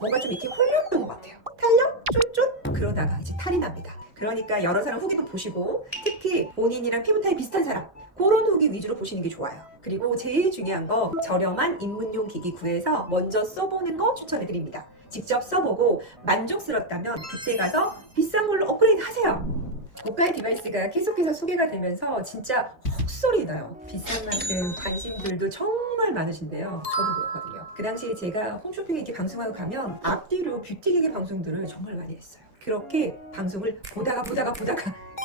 뭔가 좀 이렇게 홀렸던 것 같아요. 탄력? 쫄쫄? 그러다가 이제 탈이 납니다. 그러니까 여러 사람 후기도 보시고 특히 본인이랑 피부 타입 비슷한 사람 그런 후기 위주로 보시는 게 좋아요. 그리고 제일 중요한 거 저렴한 입문용 기기 구해서 먼저 써보는 거 추천해 드립니다. 직접 써보고 만족스럽다면 그때 가서 비싼 걸로 업그레이드 하세요. 고가의 디바이스가 계속해서 소개가 되면서 진짜 헛소리 나요. 비싼 만큼 관심들도 정말 많으신데요. 저도 그렇거든요. 그 당시에 제가 홈쇼핑에 이렇게 방송하고 가면 앞뒤로 뷰티 기계 방송들을 정말 많이 했어요. 그렇게 방송을 보다가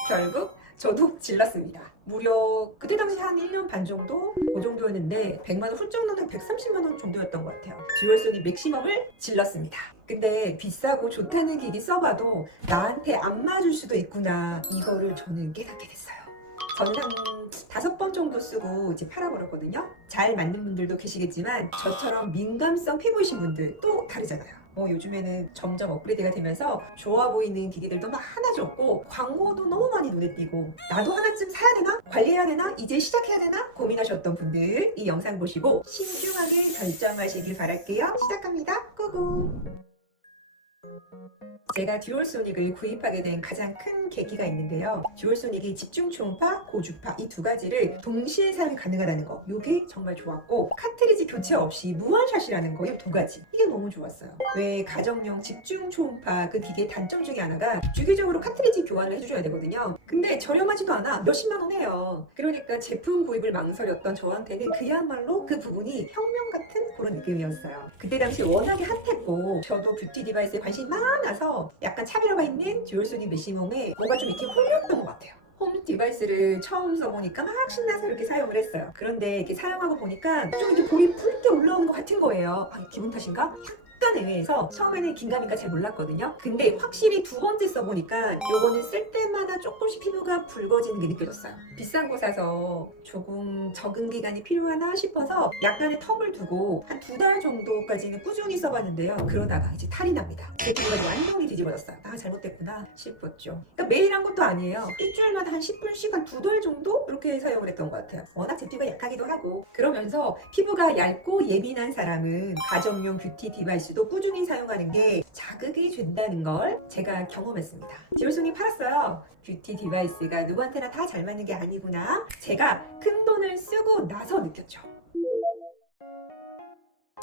결국 저도 질렀습니다. 무려 그때 당시 한 1년 반 정도? 그 정도였는데 100만원 훌쩍 넘는 130만원 정도였던 것 같아요. 듀얼소니 맥시멈을 질렀습니다. 근데 비싸고 좋다는 기기 써봐도 나한테 안 맞을 수도 있구나. 이거를 저는 깨닫게 됐어요. 저는 한 5번 정도 쓰고 이제 팔아버렸거든요. 잘 맞는 분들도 계시겠지만 저처럼 민감성 피부이신 분들 또 다르잖아요. 요즘에는 점점 업그레이드가 되면서 좋아 보이는 기기들도 많아졌고 광고도 너무 많이 눈에 띄고 나도 하나쯤 사야 되나? 관리해야 되나? 이제 시작해야 되나? 고민하셨던 분들 이 영상 보시고 신중하게 결정하시길 바랄게요. 시작합니다. 고고! 제가 듀얼소닉을 구입하게 된 가장 큰 계기가 있는데요. 듀얼소닉이 집중 초음파, 고주파 이 두 가지를 동시에 사용이 가능하다는 거 이게 정말 좋았고 카트리지 교체 없이 무한샷이라는 거 이 두 가지 이게 너무 좋았어요. 왜 가정용 집중 초음파 그 기계의 단점 중에 하나가 주기적으로 카트리지 교환을 해주셔야 되거든요. 근데 저렴하지도 않아. 몇십만 원 해요. 그러니까 제품 구입을 망설였던 저한테는 그야말로 그 부분이 혁명 같은 그런 느낌이었어요. 그때 당시 워낙에 핫했고 저도 뷰티 디바이스에 관심이 많아서 약간 차별화가 있는 듀얼소닉 맥시멈에 뭔가 좀 이렇게 홀렸던 것 같아요. 홈 디바이스를 처음 써보니까 막 신나서 이렇게 사용을 했어요. 그런데 이렇게 사용하고 보니까 좀 이렇게 볼이 붉게 올라오는 것 같은 거예요. 기분 탓인가? 약간 애매해서 처음에는 긴가민가 잘 몰랐거든요. 근데 확실히 두 번째 써보니까 요거는 쓸 때마다 조금씩 피부가 붉어지는 게 느껴졌어요. 비싼 거 사서 조금 적응 기간이 필요하나 싶어서 약간의 텀을 두고 한 2달 정도까지는 꾸준히 써봤는데요. 그러다가 이제 탈이 납니다. 제 피부가 완전히 뒤집어졌어요. 잘못됐구나 싶었죠. 그러니까 매일 한 것도 아니에요. 일주일마다 한 10분씩 한 2달 정도 이렇게 사용을 했던 것 같아요. 워낙 제 피부가 약하기도 하고 그러면서 피부가 얇고 예민한 사람은 가정용 뷰티 디바이스도 꾸준히 사용하는 게 자극이 된다는 걸 제가 경험했습니다. 듀얼소닉 팔았어요. 뷰티 디바이스가 누구한테나 다 잘 맞는 게 아니구나. 제가 큰 돈을 쓰고 나서 느꼈죠.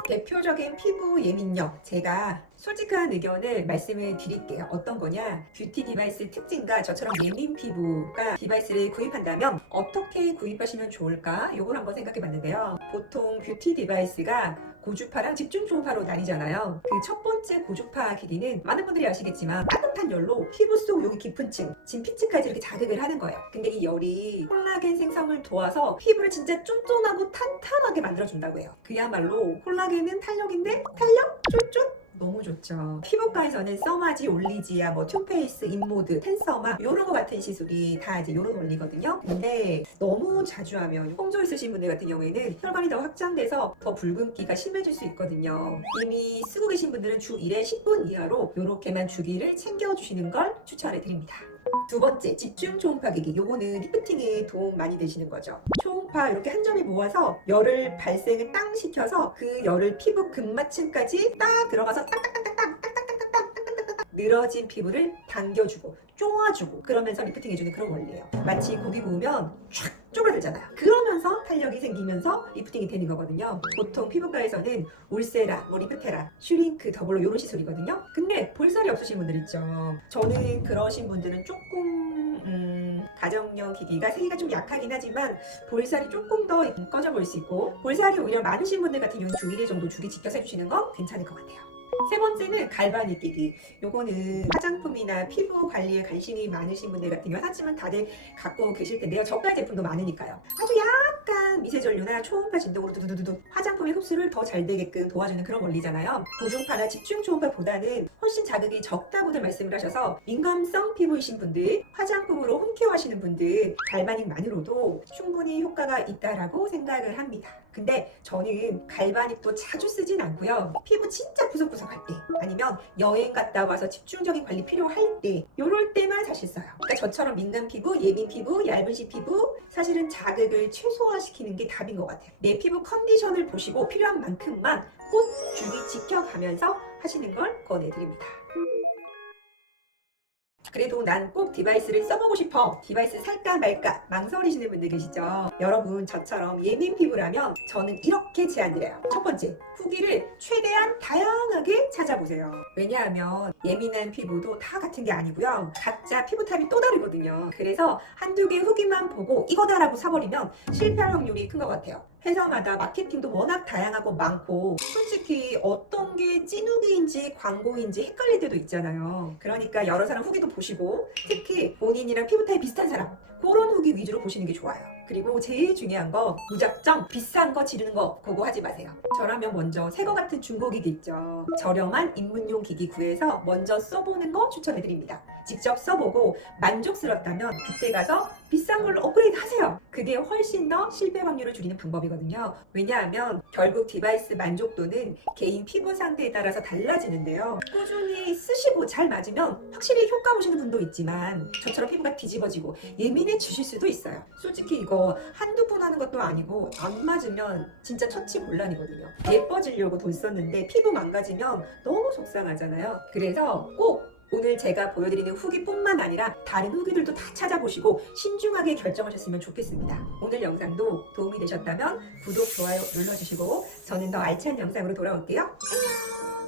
대표적인 피부 예민력 제가 솔직한 의견을 말씀을 드릴게요. 어떤 거냐? 뷰티 디바이스 특징과 저처럼 예민 피부가 디바이스를 구입한다면 어떻게 구입하시면 좋을까? 요걸 한번 생각해 봤는데요. 보통 뷰티 디바이스가 고주파랑 집중 초음파로 나뉘잖아요. 그 첫 번째 고주파 길이는 많은 분들이 아시겠지만 따뜻한 열로 피부 속 여기 깊은 층, 진피층까지 이렇게 자극을 하는 거예요. 근데 이 열이 콜라겐 생성을 도와서 피부를 진짜 쫀쫀하고 탄탄하게 만들어준다고 해요. 그야말로 콜라겐은 탄력인데 탄력? 쫄쫄? 너무 좋죠. 피부과에서는 써마지, 올리지아, 투페이스, 인모드, 텐서마 이런 거 같은 시술이 다 이제 이런 원리거든요. 근데 너무 자주 하면 홍조 있으신 분들 같은 경우에는 혈관이 더 확장돼서 더 붉은기가 심해질 수 있거든요. 이미 쓰고 계신 분들은 주 1회 10분 이하로 이렇게만 주기를 챙겨주시는 걸 추천해 드립니다. 두 번째, 집중 초음파 기기. 요거는 리프팅에 도움 많이 되시는 거죠. 초음파 이렇게 한 점에 모아서 열을 발생을 땅 시켜서 그 열을 피부 근막층까지 딱 들어가서 늘어진 피부를 당겨주고 쪼아주고 그러면서 리프팅 해주는 그런 원리예요. 마치 고기 구우면 촥 쪼그라들잖아요. 그러면서 탄력이 생기면서 리프팅이 되는 거거든요. 보통 피부과에서는 울세라, 리프테라, 슈링크, 더블로 이런 시술이거든요. 근데 볼살이 없으신 분들 있죠. 저는 그러신 분들은 조금 가정용 기기가 세기가 좀 약하긴 하지만 볼살이 조금 더 꺼져 보일 수 있고 볼살이 오히려 많으신 분들 같은 경우는 주 1회 정도 주기 지켜서 해주시는 거 괜찮을 것 같아요. 세 번째는 갈바닉 기기. 요거는 화장품이나 피부 관리에 관심이 많으신 분들 같은 경우 하지만 다들 갖고 계실 텐데요. 저가 제품도 많으니까요. 아주 약간 미세전류나 초음파 진동으로 두두두두 화장품의 흡수를 더 잘 되게끔 도와주는 그런 원리잖아요. 고중파나 집중 초음파보다는 훨씬 자극이 적다고들 말씀을 하셔서 민감성 피부이신 분들, 화장품으로 홈케어 하시는 분들 갈바닉만으로도 충분히 효과가 있다라고 생각을 합니다. 근데 저는 갈바닉도 자주 쓰진 않고요. 피부 진짜 구석구석할 때 아니면 여행 갔다 와서 집중적인 관리 필요할 때 요럴 때만 사실 써요. 그러니까 저처럼 민감 피부, 예민 피부, 얇으신 피부 사실은 자극을 최소화시키는 게 답인 것 같아요. 내 피부 컨디션을 보시고 필요한 만큼만 꼭 주기 지켜가면서 하시는 걸 권해드립니다. 그래도 난 꼭 디바이스를 써보고 싶어. 디바이스 살까 말까 망설이시는 분들 계시죠? 여러분, 저처럼 예민 피부라면 저는 이렇게 제안드려요. 첫 번째, 후기를 최대한 다양하게 찾아보세요. 왜냐하면 예민한 피부도 다 같은 게 아니고요. 각자 피부 타입이 또 다르거든요. 그래서 한두 개 후기만 보고 이거다라고 사버리면 실패할 확률이 큰 것 같아요. 회사마다 마케팅도 워낙 다양하고 많고 솔직히 어떤 게 찐후기인지 광고인지 헷갈릴 때도 있잖아요. 그러니까 여러 사람 후기도 보시고 특히 본인이랑 피부 타입 비슷한 사람 그런 후기 위주로 보시는 게 좋아요. 그리고 제일 중요한 거 무작정 비싼 거 지르는 거 그거 하지 마세요. 저라면 먼저 새거 같은 중고기기 있죠. 저렴한 입문용 기기 구해서 먼저 써보는 거 추천해드립니다. 직접 써보고 만족스럽다면 그때 가서 비싼 걸로 업그레이드 하세요. 그게 훨씬 더 실패 확률을 줄이는 방법이거든요. 왜냐하면 결국 디바이스 만족도는 개인 피부 상태에 따라서 달라지는데요. 꾸준히 쓰시고 잘 맞으면 확실히 효과 보시는 분도 있지만 저처럼 피부가 뒤집어지고 예민해지실 수도 있어요. 솔직히 이거 한두 번 하는 것도 아니고 안 맞으면 진짜 처치곤란이거든요. 예뻐지려고 돈 썼는데 피부 망가지면 너무 속상하잖아요. 그래서 꼭 오늘 제가 보여드리는 후기뿐만 아니라 다른 후기들도 다 찾아보시고 신중하게 결정하셨으면 좋겠습니다. 오늘 영상도 도움이 되셨다면 구독, 좋아요 눌러주시고 저는 더 알찬 영상으로 돌아올게요. 안녕!